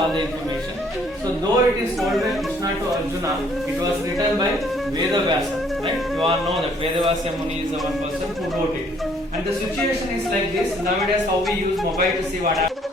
all the information. So though it is told by Krishna to Arjuna, it was written by Vedavyasa, right? You all know that Vedavyasa Muni is the one person who wrote it. And the situation is like this. Nowadays how we use mobile to see what happens.